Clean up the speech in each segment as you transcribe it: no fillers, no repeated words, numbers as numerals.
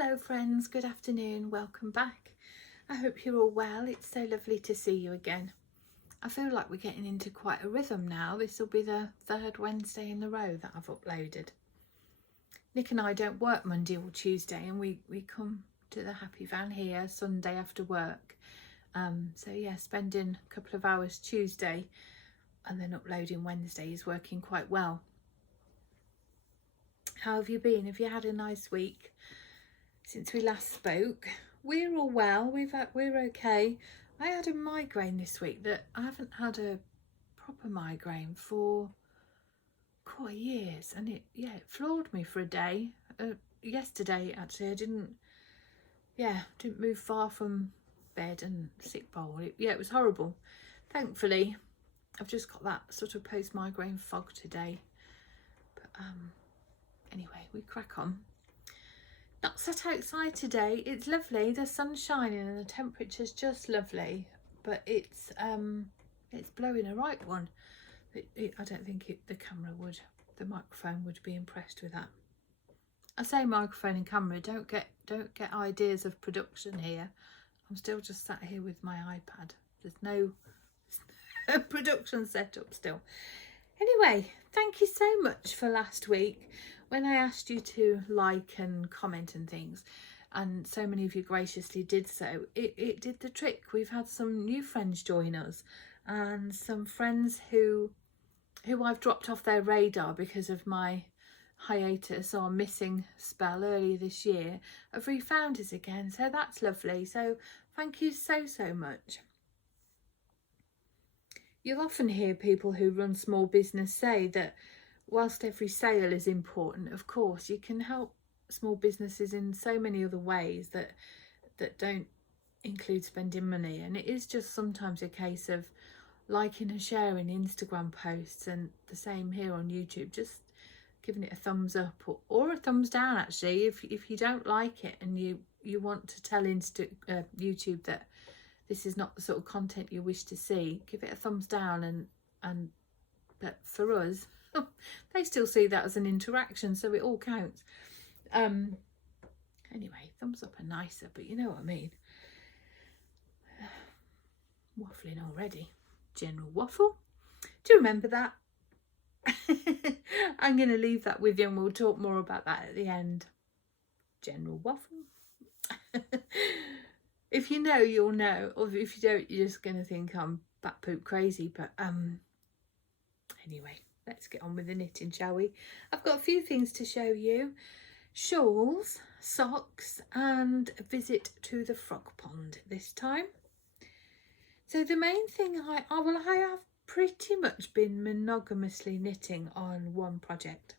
Hello friends, good afternoon, welcome back. I hope you're all well. It's so lovely to see you again. I feel like we're getting into quite a rhythm now. This will be the third Wednesday in a row that I've uploaded. Nick and I don't work Monday or Tuesday, and we come to the Happy Van here Sunday after work. So yeah, spending a couple of hours Tuesday and then uploading Wednesday is working quite well. How have you been? Have you had a nice week? Since we last spoke, we're all well. We're okay. I had a migraine this week that I haven't had a proper migraine for quite years, and it floored me for a day. Yesterday actually, I didn't move far from bed and sick bowl. It was horrible. Thankfully, I've just got that sort of post migraine fog today. But anyway, we crack on. Not sat outside today. It's lovely. The sun's shining and the temperature's just lovely, but it's blowing a right one. I don't think the microphone would be impressed with that. I say microphone and camera. Don't get ideas of production here. I'm still just sat here with my iPad. There's no production setup still. Anyway, thank you so much for last week when I asked you to like and comment and things, and so many of you graciously did so. It did the trick. We've had some new friends join us, and some friends who I've dropped off their radar because of my hiatus or missing spell earlier this year have refound us again, so that's lovely. So thank you so much. You'll often hear people who run small business say that whilst every sale is important, of course, you can help small businesses in so many other ways that don't include spending money. And it is just sometimes a case of liking and sharing Instagram posts, and the same here on YouTube, just giving it a thumbs up or a thumbs down actually. If you don't like it and you want to tell YouTube that this is not the sort of content you wish to see, give it a thumbs down, and but for us, they still see that as an interaction, so it all counts. Anyway, thumbs up are nicer, but you know what I mean. Waffling already. General waffle. Do you remember that? I'm going to leave that with you, and we'll talk more about that at the end. General waffle. If you know, you'll know, or if you don't, you're just going to think I'm bat poop crazy. But anyway, let's get on with the knitting, shall we? I've got a few things to show you. Shawls, socks, and a visit to the frog pond this time. So the main thing I have pretty much been monogamously knitting on one project.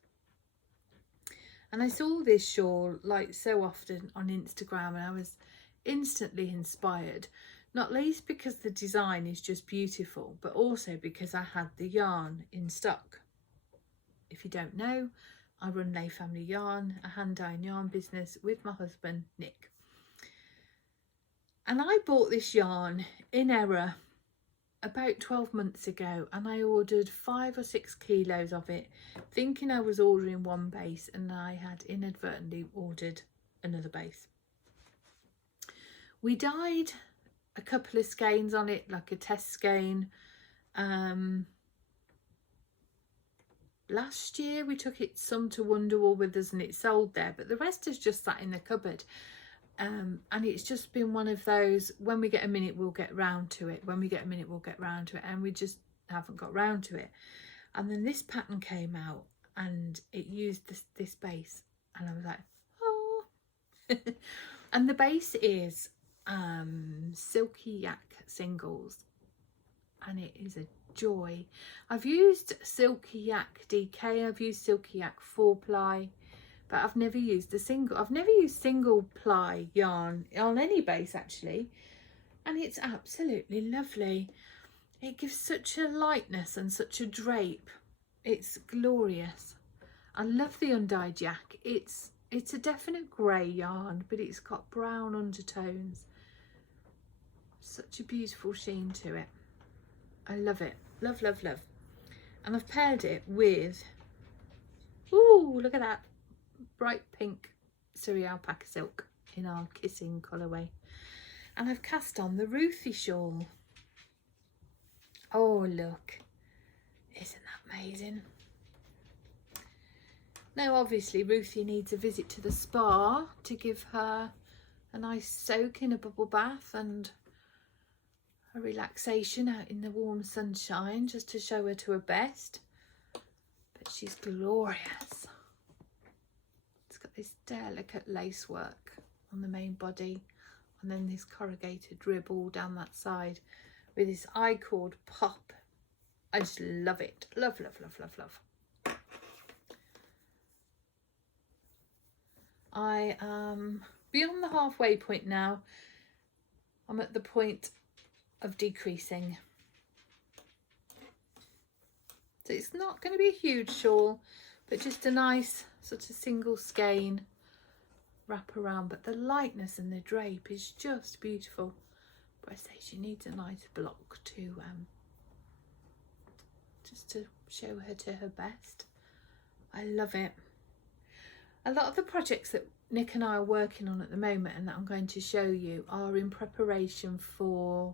And I saw this shawl like so often on Instagram, and I was instantly inspired, not least because the design is just beautiful, but also because I had the yarn in stock. If you don't know, I run Layfamilyyarn, a hand dyeing yarn business with my husband Nick, and I bought this yarn in error about 12 months ago, and I ordered 5 or 6 kilos of it thinking I was ordering one base, and I had inadvertently ordered another base. We dyed a couple of skeins on it, like a test skein. Last year we took it some to Wonderwall with us and it sold there, but the rest has just sat in the cupboard. And it's just been one of those, when we get a minute we'll get round to it, when we get a minute we'll get round to it, and we just haven't got round to it. And then this pattern came out and it used this base, and I was like, oh. And the base is Silky Yak singles, and it is a joy. I've used Silky Yak DK, I've used Silky Yak 4-ply, but I've never used single ply yarn on any base actually, and it's absolutely lovely. It gives such a lightness and such a drape. It's glorious. I love the undyed yak. It's a definite grey yarn, but it's got brown undertones. Such a beautiful sheen to it. I love it. Love, love, love. And I've paired it with, ooh, look at that, bright pink Surrey alpaca silk in our Kissing colourway. And I've cast on the Ruthie shawl. Oh, look. Isn't that amazing? Now, obviously, Ruthie needs a visit to the spa to give her a nice soak in a bubble bath and a relaxation out in the warm sunshine, just to show her to her best. But she's glorious. It's got this delicate lace work on the main body, and then this corrugated rib all down that side with this I-cord pop. I just love it. Love, love, love, love, love. I am beyond the halfway point now. I'm at the point of decreasing. So it's not going to be a huge shawl, but just a nice sort of single skein wrap around. But the lightness and the drape is just beautiful. But I say she needs a nice block to just to show her to her best. I love it. A lot of the projects that Nick and I are working on at the moment and that I'm going to show you are in preparation for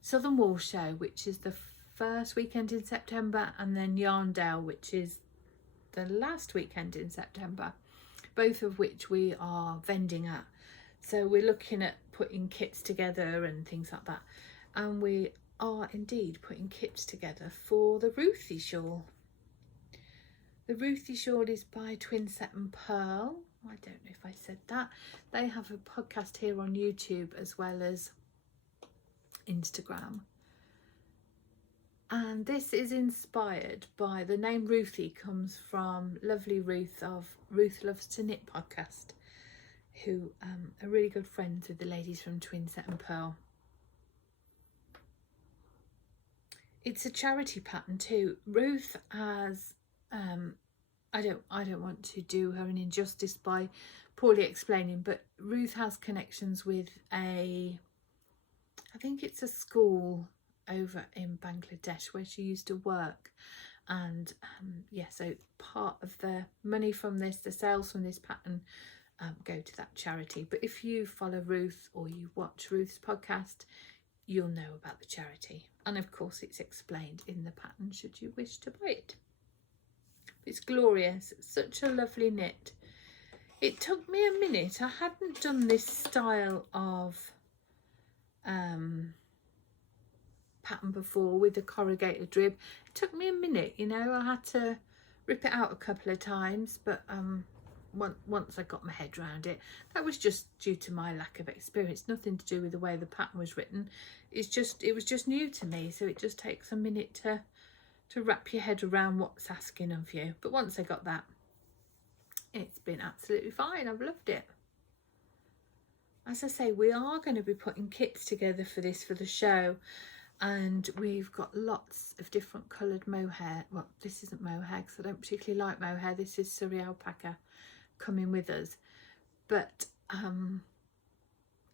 Southern Wool Show, which is the first weekend in September, and then Yarndale, which is the last weekend in September, both of which we are vending at. So we're looking at putting kits together and things like that, and we are indeed putting kits together for the Ruthie shawl. The Ruthie shawl is by Twinset and Pearl. I don't know if I said that. They have a podcast here on YouTube as well as Instagram. And this is inspired by, the name Ruthie comes from lovely Ruth of Ruth Loves to Knit podcast, who are really good friends with the ladies from Twinset and Pearl. It's a charity pattern too. Ruth has I don't want to do her an injustice by poorly explaining, but Ruth has connections with I think it's a school over in Bangladesh where she used to work, and yeah, so part of the money from this, the sales from this pattern, go to that charity. But if you follow Ruth or you watch Ruth's podcast, you'll know about the charity, and of course it's explained in the pattern should you wish to buy it. It's glorious. It's such a lovely knit. It took me a minute. I hadn't done this style of pattern before with the corrugated rib. It took me a minute, you know. I had to rip it out a couple of times, but once I got my head around it, that was just due to my lack of experience. Nothing to do with the way the pattern was written. It was just new to me, so it just takes a minute to wrap your head around what's asking of you. But once I got that, it's been absolutely fine. I've loved it. As I say, we are going to be putting kits together for this, for the show, and we've got lots of different coloured mohair. Well, this isn't mohair because I don't particularly like mohair. This is Surrey alpaca coming with us, but I'm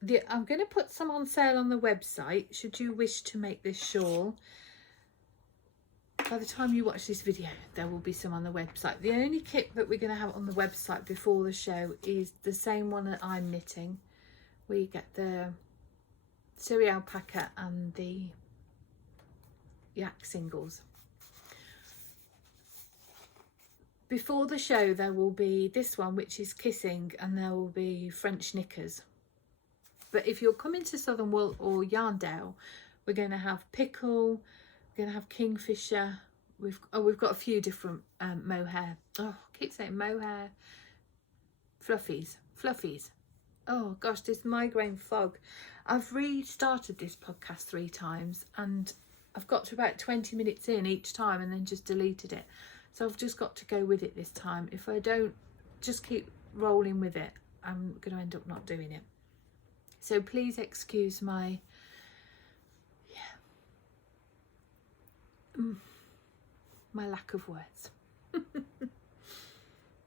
going to put some on sale on the website should you wish to make this shawl. By the time you watch this video, there will be some on the website. The only kit that we're going to have on the website before the show is the same one that I'm knitting. We get the Surrey alpaca and the yak singles. Before the show, there will be this one, which is Kissing, and there will be French knickers. But if you're coming to Southern Wool or Yarndale, we're going to have Pickle, we're going to have Kingfisher. We've got a few different mohair. Oh, I keep saying mohair. Fluffies. Oh gosh, this migraine fog. I've restarted this podcast 3 times and I've got to about 20 minutes in each time and then just deleted it. So I've just got to go with it this time. If I don't just keep rolling with it, I'm going to end up not doing it. So please excuse my my lack of words.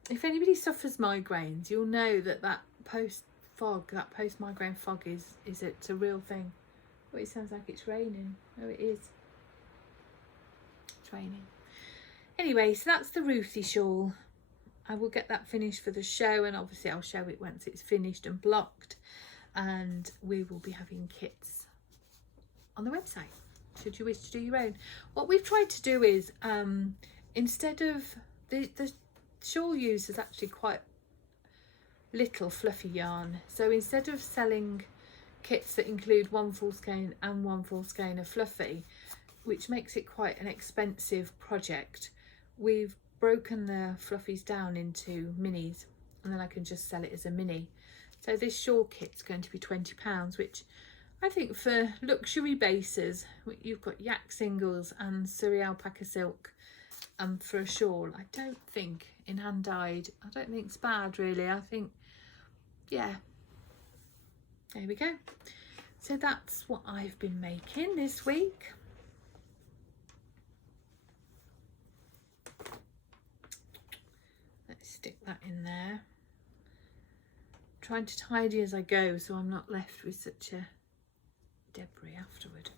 If anybody suffers migraines, you'll know that post migraine fog it's a real thing. Oh, it sounds like it's raining. Oh, it is. It's raining. Anyway, so that's the Ruthie shawl. I will get that finished for the show, and obviously I'll show it once it's finished and blocked, and we will be having kits on the website should you wish to do your own. What we've tried to do is instead of the shawl use is actually quite little fluffy yarn, so instead of selling kits that include 1 full skein and 1 full skein of fluffy, which makes it quite an expensive project, we've broken the fluffies down into minis, and then I can just sell it as a mini. So this shawl kit's going to be £20, which I think for luxury bases, you've got yak singles and Surrey alpaca silk, and for a shawl, I don't think in hand dyed, I don't think it's bad really. I think, yeah, there we go. So that's what I've been making this week. Let's stick that in there. Trying to tidy as I go so I'm not left with such a debris afterward.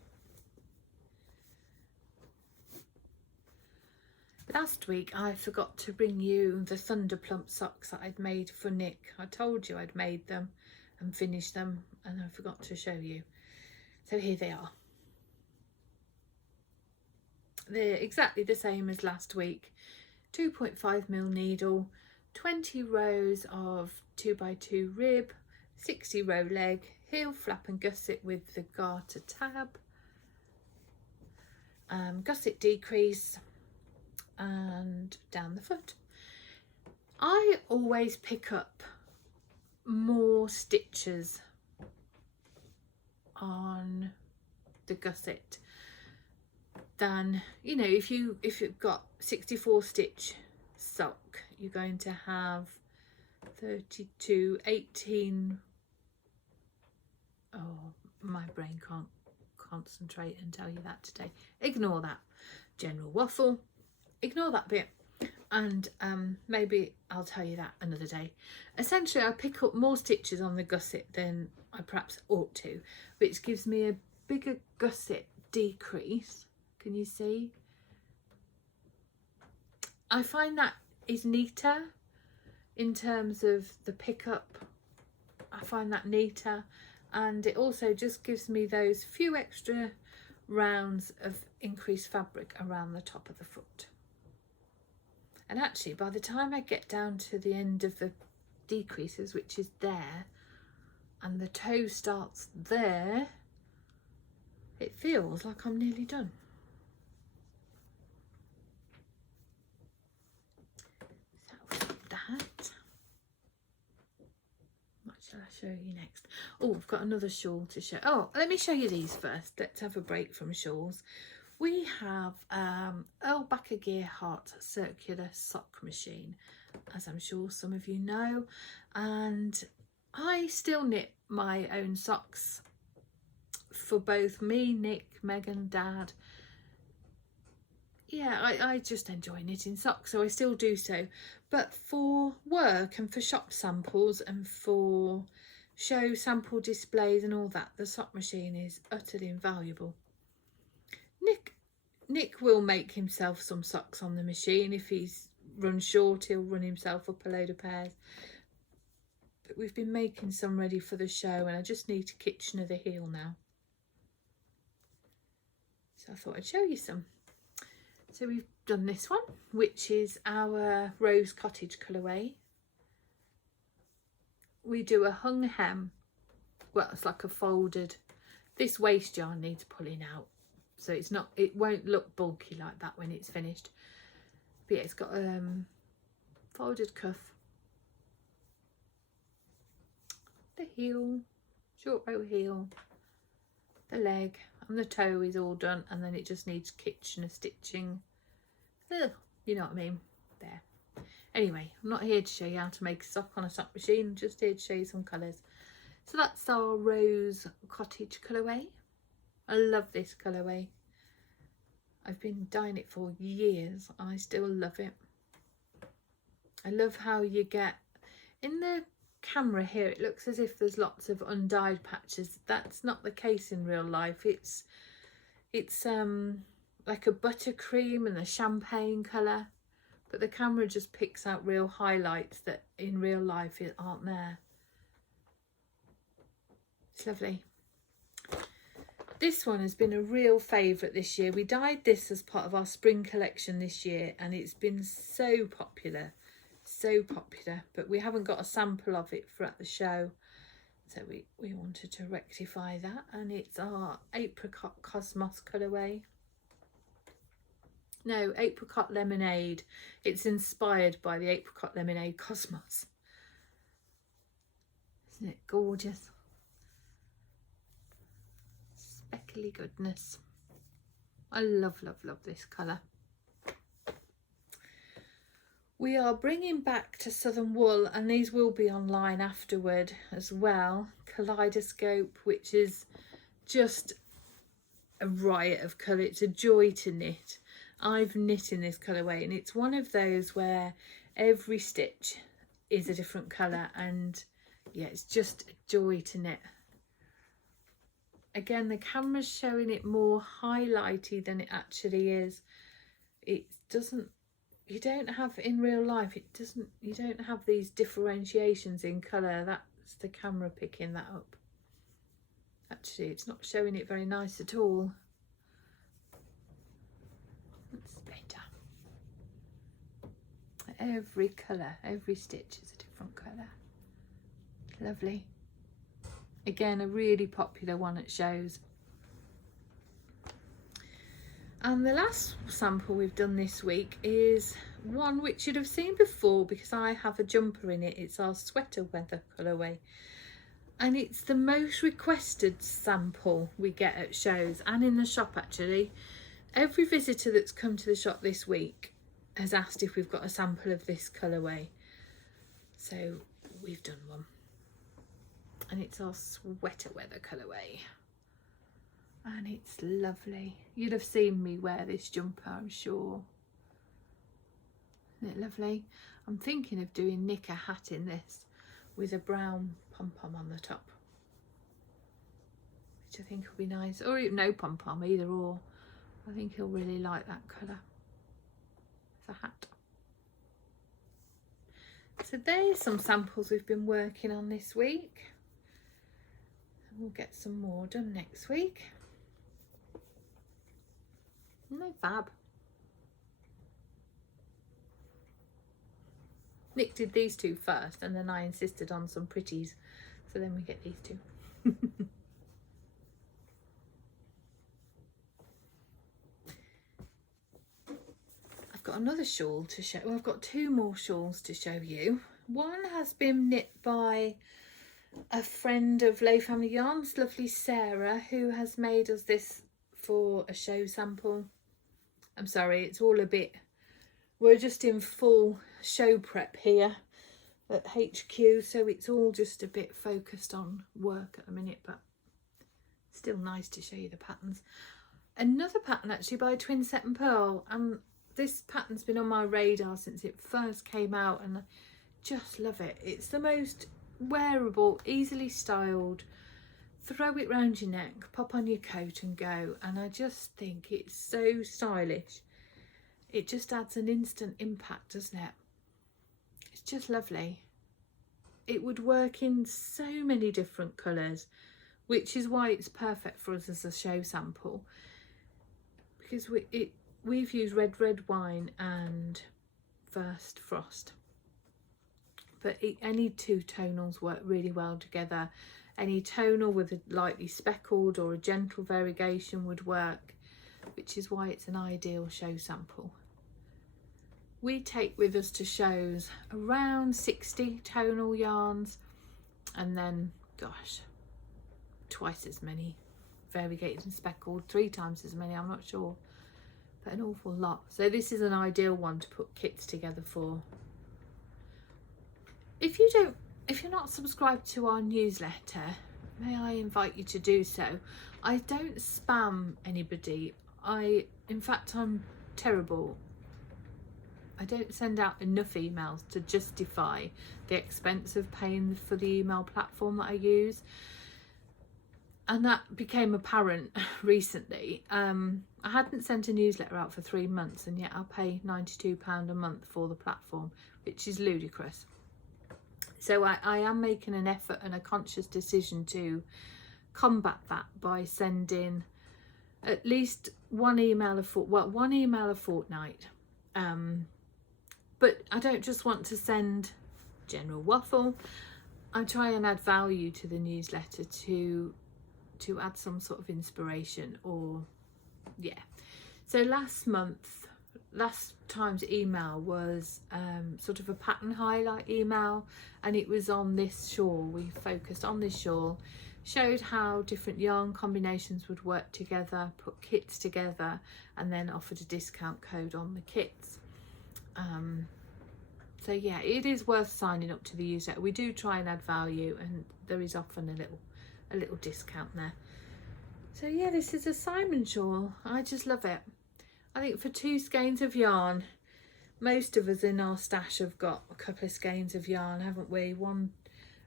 Last week I forgot to bring you the Thunder Plump socks that I'd made for Nick. I told you I'd made them and finished them, and I forgot to show you. So here they are. They're exactly the same as last week. 2.5mm needle, 20 rows of 2x2 rib, 60 row leg, heel flap and gusset with the garter tab, gusset decrease, and down the foot. I always pick up more stitches on the gusset than, you know, if you've got 64 stitch sock, you're going to have 32, 18. Oh, my brain can't concentrate and tell you that today. Ignore that general waffle, ignore that bit, and maybe I'll tell you that another day. Essentially, I pick up more stitches on the gusset than I perhaps ought to, which gives me a bigger gusset decrease. Can you see? I find that is neater in terms of the pickup. I find that neater, and it also just gives me those few extra rounds of increased fabric around the top of the foot. And actually, by the time I get down to the end of the decreases, which is there, and the toe starts there, it feels like I'm nearly done. So that. What shall I show you next? Oh, I've got another shawl to show. Oh, let me show you these first. Let's have a break from shawls. We have Earlbacher gearheart circular sock machine, as I'm sure some of you know, and I still knit my own socks for both me, Nick, Megan, Dad. Yeah, I just enjoy knitting socks, so I still do so. But for work and for shop samples and for show sample displays and all that, the sock machine is utterly invaluable. Nick will make himself some socks on the machine. If he's run short, he'll run himself up a load of pairs. But we've been making some ready for the show, and I just need to Kitchener the heel now. So I thought I'd show you some. So we've done this one, which is our Rose Cottage colourway. We do a hung hem. Well, it's like a folded. This waist yarn needs pulling out, so it won't look bulky like that when it's finished. But yeah, it's got a folded cuff, the heel, short row heel, the leg, and the toe is all done, and then it just needs Kitchener stitching. Ugh, you know what I mean? There. Anyway, I'm not here to show you how to make a sock on a sock machine, just here to show you some colours. So that's our Rose Cottage colourway. I love this colourway. I've been dyeing it for years and I still love it. I love how you get, in the camera here, it looks as if there's lots of undyed patches. That's not the case in real life. It's like a buttercream and a champagne colour, but the camera just picks out real highlights that in real life aren't there. It's lovely. This one has been a real favourite this year. We dyed this as part of our spring collection this year, and it's been so popular, but we haven't got a sample of it for at the show, so we wanted to rectify that. And it's our Apricot Cosmos colourway. No, Apricot Lemonade. It's inspired by the Apricot Lemonade Cosmos. Isn't it gorgeous? Speckly goodness. I love this colour. We are bringing back to Southern Wool, and these will be online afterward as well, Kaleidoscope, which is just a riot of colour. It's a joy to knit. I've knit in this colourway, and it's one of those where every stitch is a different colour, and yeah, it's just a joy to knit. Again, the camera's showing it more highlighty than it actually is. It doesn't, you don't have in real life, you don't have these differentiations in colour. That's the camera picking that up. Actually, it's not showing it very nice at all. That's better. Every colour, every stitch is a different colour. Lovely. Again, a really popular one at shows. And the last sample we've done this week is one which you'd have seen before because I have a jumper in it. It's our sweater weather colourway. And it's the most requested sample we get at shows and in the shop actually. Every visitor that's come to the shop this week has asked if we've got a sample of this colourway. So we've done one. And it's our sweater weather colourway. And it's lovely. You'd have seen me wear this jumper, I'm sure. Isn't it lovely? I'm thinking of doing Nick a hat in this with a brown pom-pom on the top, which I think will be nice. Or no pom-pom, either or. I think he'll really like that colour as a hat. So there's some samples we've been working on this week. And we'll get some more done next week. No fab. Nick did these two first and then I insisted on some pretties, so then we get these two. I've got another shawl to show. Well, I've got two more shawls to show you. One has been knit by a friend of Layfamilyyarn's, lovely Sarah, who has made us this for a show sample. I'm sorry, it's all a bit, we're just in full show prep here at HQ, so it's all just a bit focused on work at the minute, but still nice to show you the patterns. Another pattern actually by Twin Set and Pearl, and this pattern's been on my radar since it first came out and I just love it. It's the most wearable, easily styled, throw it round your neck, pop on your coat and go, and I just think it's so stylish. It just adds an instant impact, doesn't it? It's just lovely. It would work in so many different colours, which is why it's perfect for us as a show sample, because we've used red wine and first frost, but any two tonals work really well together. Any tonal with a lightly speckled or a gentle variegation would work, which is why it's an ideal show sample. We take with us to shows around 60 tonal yarns, and then, gosh, twice as many variegated and speckled, 3 times as many, I'm not sure, but an awful lot. So this is an ideal one to put kits together for. If you're not subscribed to our newsletter, may I invite you to do so. I don't spam anybody. In fact, I'm terrible. I don't send out enough emails to justify the expense of paying for the email platform that I use. and that became apparent recently. I hadn't sent a newsletter out for 3 months, and yet I'll pay £92 a month for the platform, which is ludicrous. So I am making an effort and a conscious decision to combat that by sending at least one email a fortnight. But I don't just want to send general waffle. I try and add value to the newsletter to add some sort of inspiration, or yeah. So last time's email was sort of a pattern highlight email, and it was on this shawl. We focused on this shawl, showed how different yarn combinations would work together, put kits together, and then offered a discount code on the kits. So yeah, it is worth signing up to the newsletter. We do try and add value, and there is often a little discount there. So yeah, this is a Simon shawl. I just love it. I think for 2 skeins of yarn, most of us in our stash have got a couple of skeins of yarn, haven't we? One,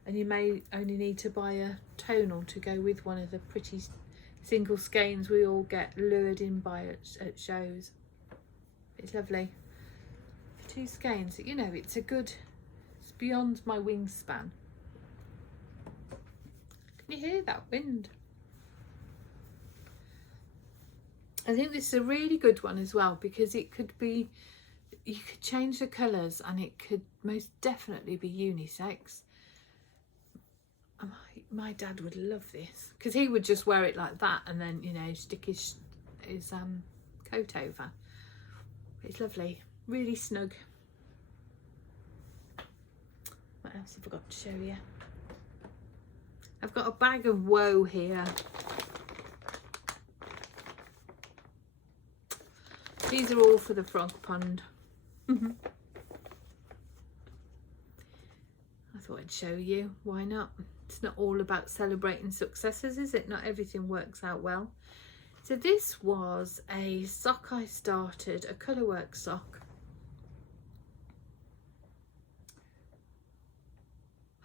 and you may only need to buy a tonal to go with one of the pretty single skeins we all get lured in by at shows. It's lovely. 2 skeins, you know, it's beyond my wingspan. Can you hear that wind? I think this is a really good one as well, because it could be, you could change the colours, and it could most definitely be unisex. My dad would love this, because he would just wear it like that and then, you know, stick his coat over. It's lovely, really snug. What else have I got to show you? I've got a bag of woe here. These are all for the frog pond. I thought I'd show you, why not? It's not all about celebrating successes, is it? Not everything works out well. So this was a sock I started, a colourwork sock.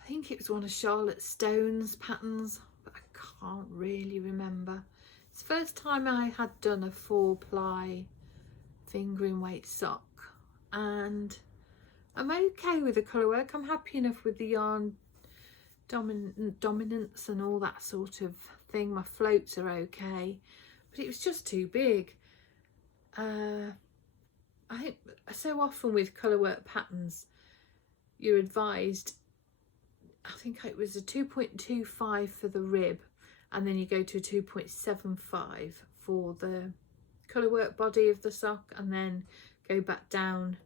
I think it was one of Charlotte Stone's patterns, but I can't really remember. It's the first time I had done a 4-ply fingering weight sock, and I'm okay with the colourwork. I'm happy enough with the yarn dominance and all that sort of thing. My floats are okay, but it was just too big. I think so often with colourwork patterns you're advised, I think it was a 2.25 for the rib, and then you go to a 2.75 for the colourwork body of the sock, and then go back down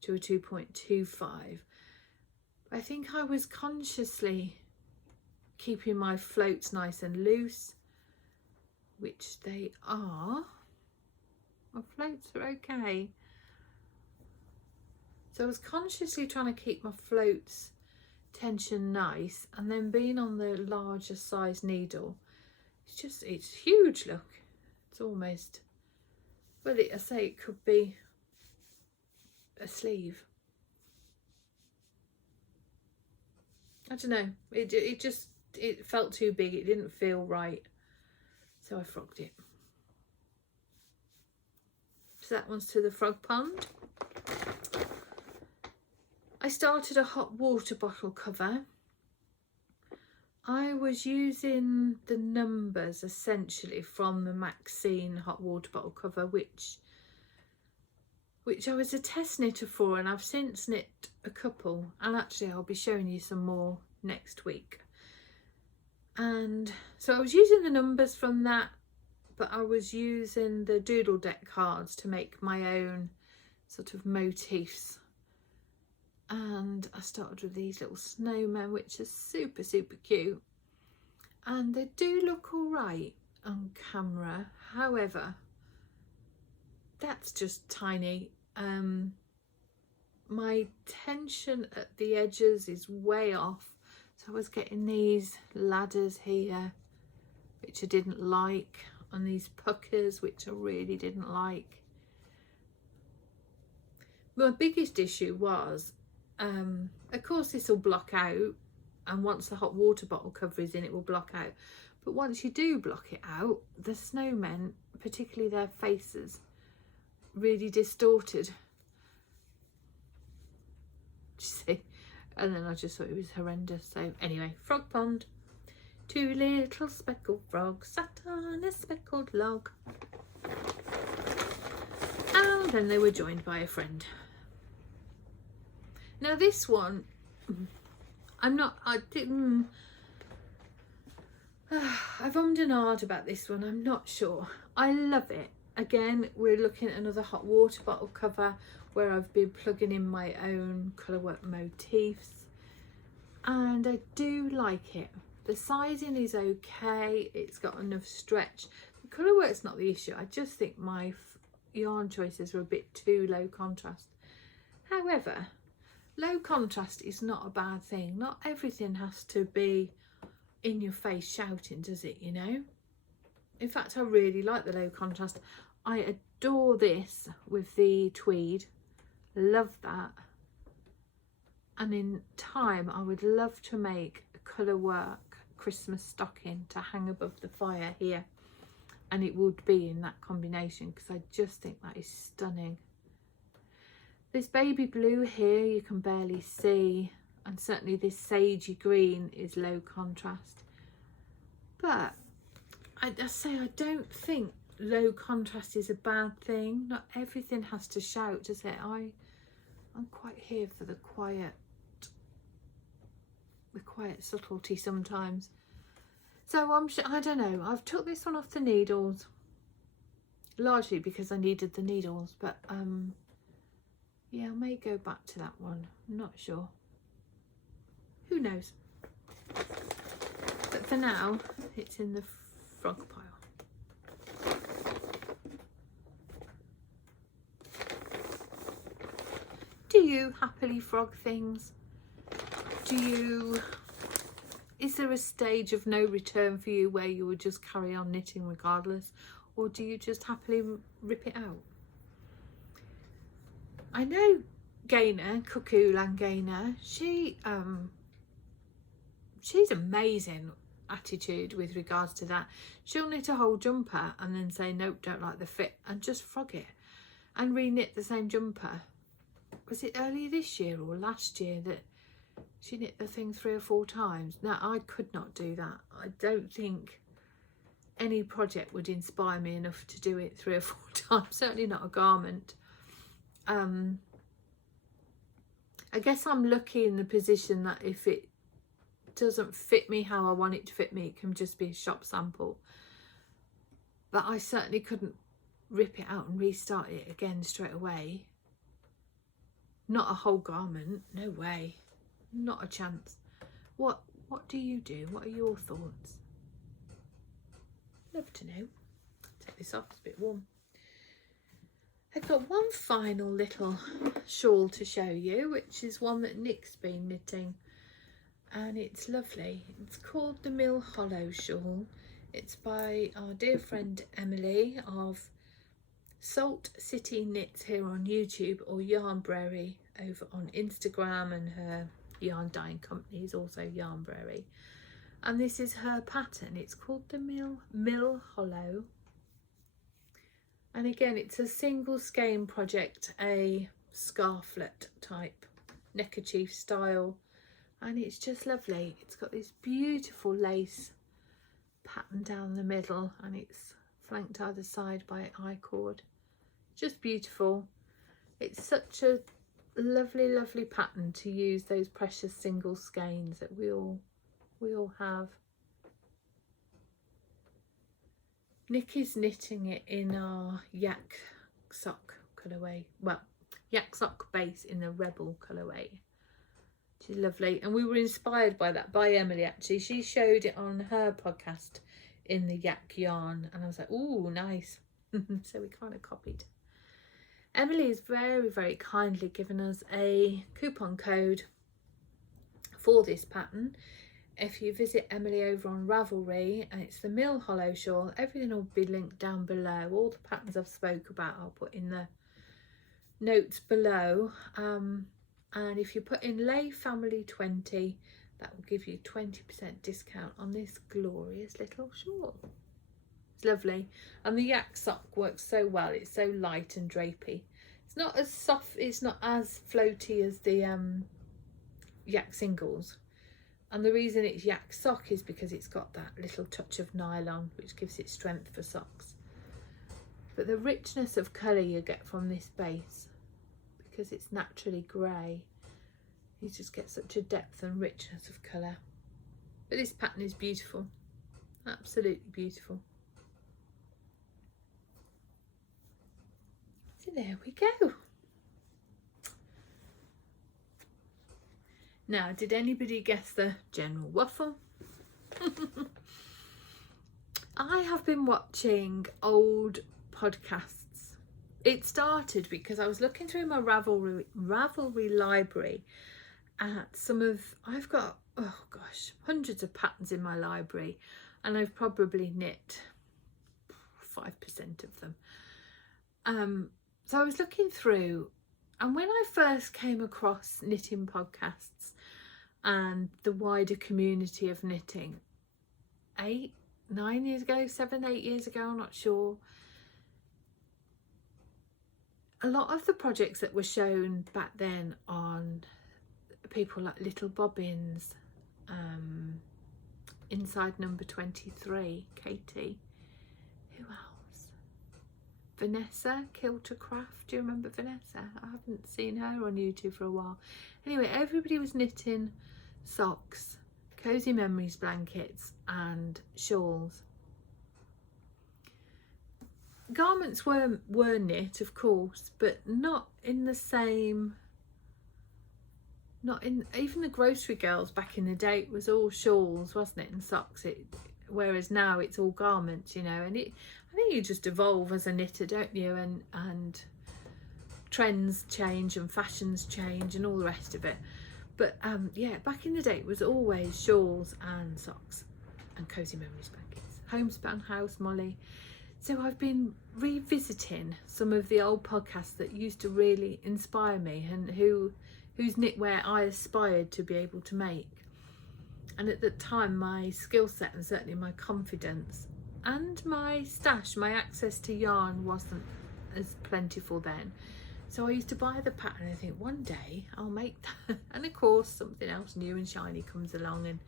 to a 2.25. I think I was consciously keeping my floats nice and loose, which they are. My floats are okay. So I was consciously trying to keep my floats tension nice, and then being on the larger size needle, it's huge. Look, it's almost, well, I say it could be a sleeve. I don't know, it felt too big, it didn't feel right, so I frogged it. So that one's to the frog pond. I started a hot water bottle cover. I was using the numbers essentially from the Maxine hot water bottle cover, which I was a test knitter for, and I've since knit a couple, and actually I'll be showing you some more next week. And so I was using the numbers from that, but I was using the doodle deck cards to make my own sort of motifs. And I started with these little snowmen, which are super cute, and they do look all right on camera. However, that's just tiny. My tension at the edges is way off, so I was getting these ladders here which I didn't like, and these puckers which I really didn't like. My biggest issue was, of course this will block out, and once the hot water bottle cover is in, it will block out, But once you do block it out, the snowmen, particularly their faces, really distorted. You see? And then I just thought it was horrendous. So anyway, frog pond. 2 little speckled frogs sat on a speckled log. And then they were joined by a friend. Now this one, I've ummed and ahed about this one. I'm not sure. I love it. Again, we're looking at another hot water bottle cover where I've been plugging in my own colourwork motifs. And I do like it. The sizing is okay. It's got enough stretch. The colourwork's not the issue. I just think my yarn choices were a bit too low contrast. However, low contrast is not a bad thing. Not everything has to be in your face shouting, does it, you know? In fact, I really like the low contrast. I adore this with the tweed. Love that. And in time, I would love to make a colourwork Christmas stocking to hang above the fire here, and it would be in that combination because I just think that is stunning. This baby blue here you can barely see, and certainly this sagey green is low contrast, but I say I don't think low contrast is a bad thing. Not everything has to shout, does it? I'm quite here for the quiet subtlety sometimes. So I don't know, I've took this one off the needles largely because I needed the needles, but yeah, I may go back to that one. I'm not sure, who knows, but for now it's in the frog pile. Do you happily frog things? Is there a stage of no return for you where you would just carry on knitting regardless, or do you just happily rip it out? I know Gaynor, Cuckoo Langaynor, she's amazing attitude with regards to that. She'll knit a whole jumper and then say nope, don't like the fit, and just frog it and re-knit the same jumper. Was it earlier this year or last year that she knit the thing 3 or 4 times? Now, I could not do that. I don't think any project would inspire me enough to do it 3 or 4 times, certainly not a garment. I guess I'm lucky in the position that if it doesn't fit me how I want it to fit me, it can just be a shop sample. But I certainly couldn't rip it out and restart it again straight away. Not a whole garment, no way. Not a chance. What do you do? What are your thoughts? Love to know. Take this off, it's a bit warm. I've got one final little shawl to show you, which is one that Nick's been knitting, and it's lovely. It's called the Mill Hollow Shawl. It's by our dear friend Emily of Salt City Knits here on YouTube, or Yarnberry over on Instagram, and her yarn dyeing company is also Yarnberry, and this is her pattern. It's called the Mill Hollow, and again it's a single skein project, a scarflet type neckerchief style, and it's just lovely. It's got this beautiful lace pattern down the middle, and it's flanked either side by I-cord. Just beautiful. It's such a lovely pattern to use those precious single skeins that we all have. Nick is knitting it in our yak sock colourway, well, yak sock base in the Rebel colourway, which is lovely, and we were inspired by that by Emily. Actually, she showed it on her podcast in the yak yarn, and I was like, ooh, nice. So we kind of copied. Emily has very kindly given us a coupon code for this pattern. If you visit Emily over on Ravelry, and it's the Mill Hollow Shawl, everything will be linked down below. All the patterns I've spoke about I'll put in the notes below, and if you put in Layfamily20 that will give you 20% discount on this glorious little shawl. It's lovely, and the yak sock works so well. It's so light and drapey. It's not as soft, it's not as floaty as the yak singles, and the reason it's yak sock is because it's got that little touch of nylon which gives it strength for socks. But the richness of colour you get from this base, because it's naturally grey, you just get such a depth and richness of colour. But this pattern is beautiful, absolutely beautiful. So there we go. Now, did anybody guess the general waffle? I have been watching old podcasts. It started because I was looking through my Ravelry library at some of, I've got, oh gosh, hundreds of patterns in my library, and I've probably knit 5% of them. So I was looking through, and when I first came across knitting podcasts and the wider community of knitting 8, 9 years ago, 7, 8 years ago, I'm not sure, a lot of the projects that were shown back then on people like Little Bobbins, Inside Number 23, Katie, who else? Vanessa, Kiltercraft, do you remember Vanessa? I haven't seen her on YouTube for a while. Anyway, everybody was knitting socks, cozy memories blankets and shawls. Garments were knit, of course, but not in the same, even the grocery girls back in the day, it was all shawls, wasn't it, and socks. Whereas now it's all garments, you know, and I think you just evolve as a knitter, don't you, and trends change and fashions change and all the rest of it. But yeah, back in the day it was always shawls and socks and cozy memories blankets. Homespun House, Molly. So I've been revisiting some of the old podcasts that used to really inspire me, and whose knitwear I aspired to be able to make. And at the time, my skill set and certainly my confidence and my stash, my access to yarn wasn't as plentiful then. So I used to buy the pattern and think, one day I'll make that. And of course, something else new and shiny comes along. And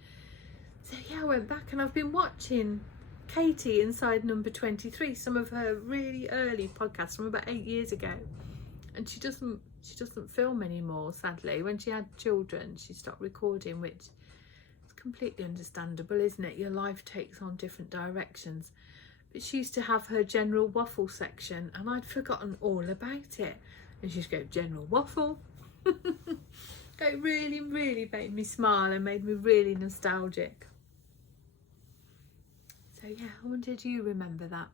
so yeah, I went back and I've been watching Katie, Inside Number 23, some of her really early podcasts from about 8 years ago. And she doesn't film anymore, sadly. When she had children, she stopped recording, which is completely understandable, isn't it? Your life takes on different directions. But she used to have her general waffle section, and I'd forgotten all about it. And she used to go, general waffle. It really, really made me smile and made me really nostalgic. So yeah, I wonder, do you remember that?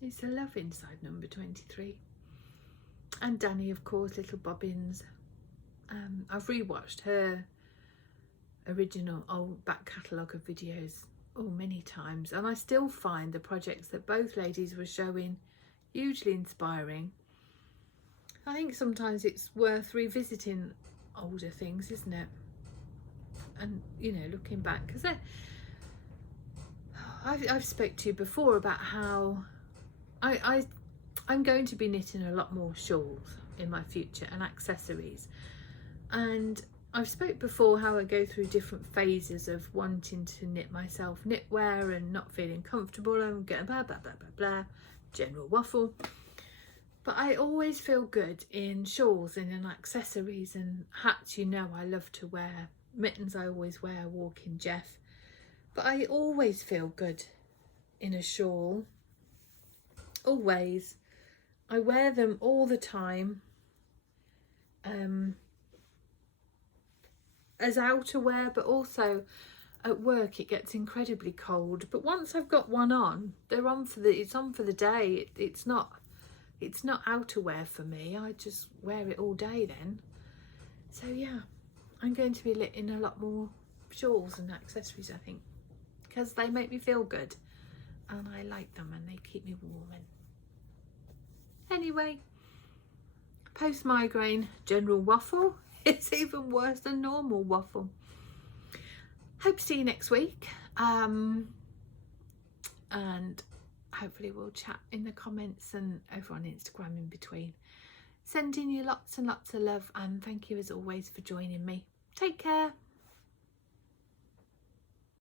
It's a love Inside Number 23. And Danny, of course, Little Bobbins. I've rewatched her original old back catalogue of videos many times, and I still find the projects that both ladies were showing hugely inspiring. I think sometimes it's worth revisiting older things, isn't it? And, you know, looking back, because I've spoke to you before about how I'm going to be knitting a lot more shawls in my future and accessories, and I've spoke before how I go through different phases of wanting to knit myself knitwear and not feeling comfortable and getting blah blah blah blah blah, general waffle. But I always feel good in shawls and in accessories and hats. You know, I love to wear mittens. I always wear Walking Jeff, but I always feel good in a shawl. Always. I wear them all the time as outerwear, but also at work it gets incredibly cold. But once I've got one on, it's on for the day. It's not outerwear for me. I just wear it all day then. So yeah, I'm going to be knitting a lot more shawls and accessories, I think, because they make me feel good and I like them and they keep me warm. And anyway, post migraine general waffle It's even worse than normal waffle. Hope to see you next week. And hopefully we'll chat in the comments and over on Instagram in between. Sending you lots and lots of love, and thank you as always for joining me. Take care.